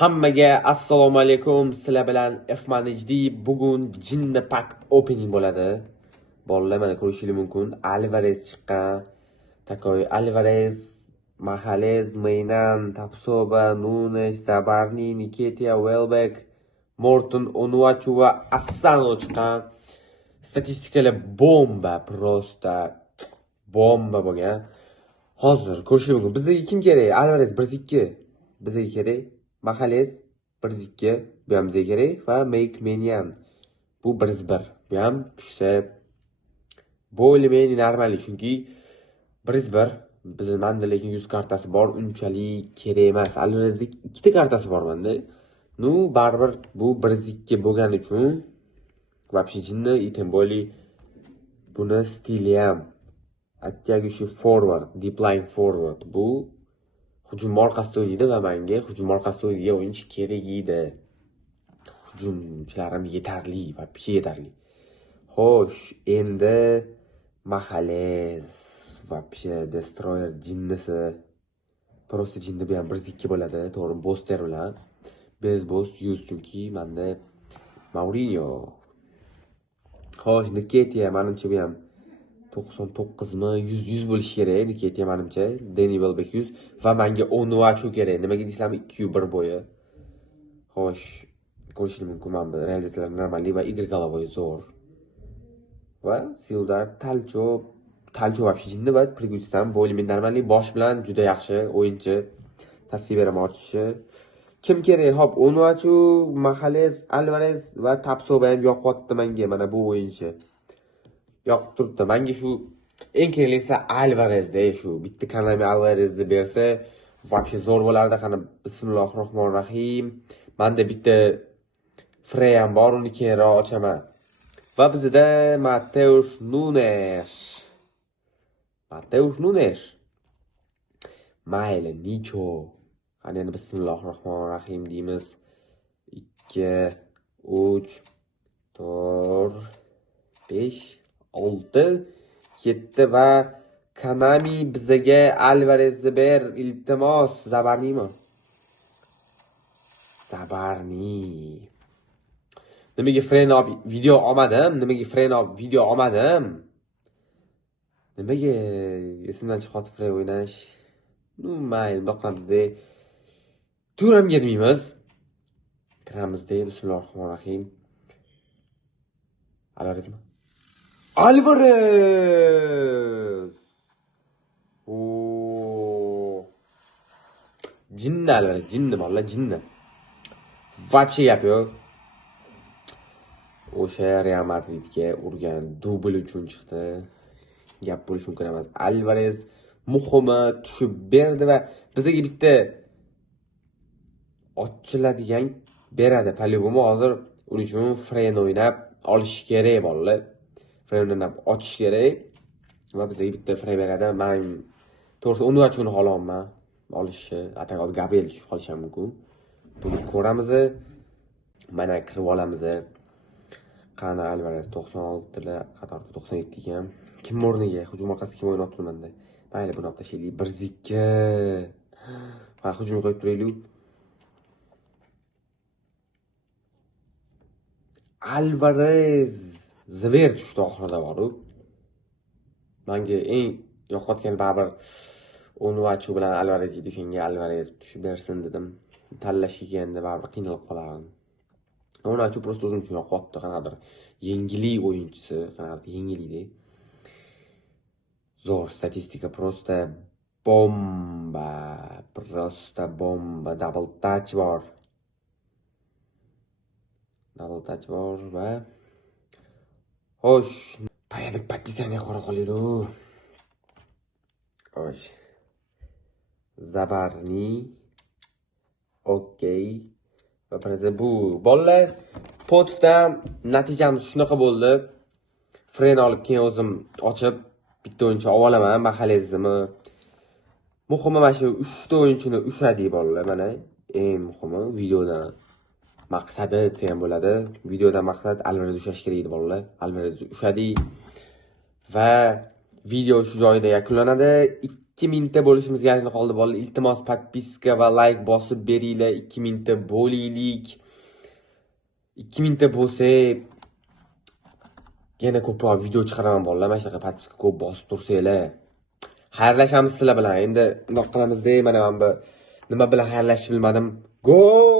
Hammaga assalomu alaykum. Sizlar bilan FManHD. Bugun Jinni Pack opening bo'ladi. Bolalar mana ko'rishingiz mumkin. Alvarez chiqqan. Takoy Alvarez, Magalhaes, Meynan, Tapsoba, Nunes, Zabarni, Nketiah, Welbeck, Morton, Onuachu va Asano chiqqan. Statistikalar bomba, prosta bomba bo'lgan. Hozir ko'rishingiz mumkin. Bizga kim kerak? Alvarez 1-2. Bizga kerak. Magalhaes 1-2, bu ham bizga kerak va Meynan bu 1-1. Bu ham tushsa bo'lmaydi normal, chunki 1-1 bizmanda lekin 100 kartasi bor, unchalik kerak emas. Alvarezda 2 kartasi bor menda. Nu baribir bu 1-2 bo'lgani uchun вообще jinni item bo'li buni stili ham attyagushi forward, deep line forward bu hujum orqasida o'ynaydi va menga hujum orqasida o'ynaydigan o'yinchi kerak edi. Hujumchilarim yetarli va yetarli. Xo'sh, endi Magalhaes вообще destroyer jinnisi. Prosta jinni bilan 1-2 bo'ladi, to'g'ri, Boster bilan. Bez boss 100 chunki menda Mourinho. Xo'sh, Nketiah menimcha bu ham 99 mi 100 bo'lishi kerak. Nketiah menimcha Danny Welbeck 100 va menga Onuachu kerak. Nimaga deysizlarmi? 2-1 bo'yi. Xo'sh, ko'rishingiz mumkin mana bu realizatsiyalar normalli va igr головой zo'r. Va Sildar Talcho вообще jinni va Prigustan bo'limi normalli bosh bilan juda yaxshi o'yinchi. Tavsiya beraman ochishi. Kim kerak? Hop, Onuachu, Magalhaes, Alvarez va Tapsoba ham yoqyapti menga. Mana bu o'yinchi yoqib turibdi. Menga shu eng keraklisi Alvarezda, shu bitta Konami Alvarezni bersa вообще zo'r bo'lardi. Qani bismillahirrohmanirrohim. Menda bitta Frey ham bor, uni keyinroq ochaman. Va bizda Mateus Nunes. Mayli, nicho. Qani endi bismillahirrohmanirrohim deymiz. 2 3 4 5 6 7 va Konami bizga Alvarezni ber, iltimos. Zabarnimi? Zabarni. Nimaga Freynob video olmadim? Nimaga esimdan chiqib Frey o'ynash? Mayli, boqamizda. Turamga yetmaymiz. Kiramizda. Bismillahirrohmanirrohim. Alvarezmi? Alvarez! Jinni Alvarez, jinni bolla, jinni. Вообще gap yo'q. O'sha Real Madridga urgan dubl uchun chiqdi. Gap bo'lishi mumkin emas. Alvarez muhimi tushib berdi va bizga bitta ochiladigan beradi. По-любому hozir uning uchun Freyni o'ynab olish kerak bolalar. Freyni o'ynab ochish kerak va bizga bitta Frey beradi. Men to'g'risi uni uchun xohlamayman olishni. Atakot Gabriel tushib qolishi mumkin. Buni ko'ramiz. Mana kirib olamiz. Qani Alvarez 96 lar qatorda 97 ekan. Kim o'rniga? Hujum orqasida kim o'ynab turmanda? Mayli, buni olib tashlaylik. 1-2. Ha, hujum qo'yib turaylik. Alvarez Zver tushdi oxirida boru. Menga eng yoqayotgan baribir Onuachu bilan Alvarez edi. Shunga Alvarez tushib bersin dedim. Tanlash kelganda baribir qiynalib qolardim. Onuachu prosta o'zim uchun yoqyapti. Qanaqadir yengili o'yinchisi, qanaqadir yengilidi. Zo'r statistika, prosta bomba. Double touch bor. Va xo'sh, payadik pattisani qora qolaylik. Xo'sh. Zabarni. Okey. Va prezident bu bolalar potda natijamiz shunaqa bo'ldi. Freyni olib keyin o'zim ochib bitta o'yinchi olaman, Magalhaesni. Muhimi mana shu 3 ta o'yinchini ushadik bolalar. Mana eng muhimi videodan maqsadi ham bo'ladi. Videoda maqsad Alvarez ushlash kerak edi bolalar. Alvarez ushadik va video shu joyda yakunlanadi. 2000 ta bo'lishimizga ajin qoldi bolalar. Iltimos podpiska va like bosib beringlar. 2000 ta bo'laylik. 2000 ta bo'lsak yana ko'proq video chiqaraman bolalar. Mana shunaqa podpiska ko'p bosib tursanglar. Xayrlashamiz sizlar bilan. Endi nima qilamiz-da, mana bu nima bilan xayrlashishni bilmadim. Go!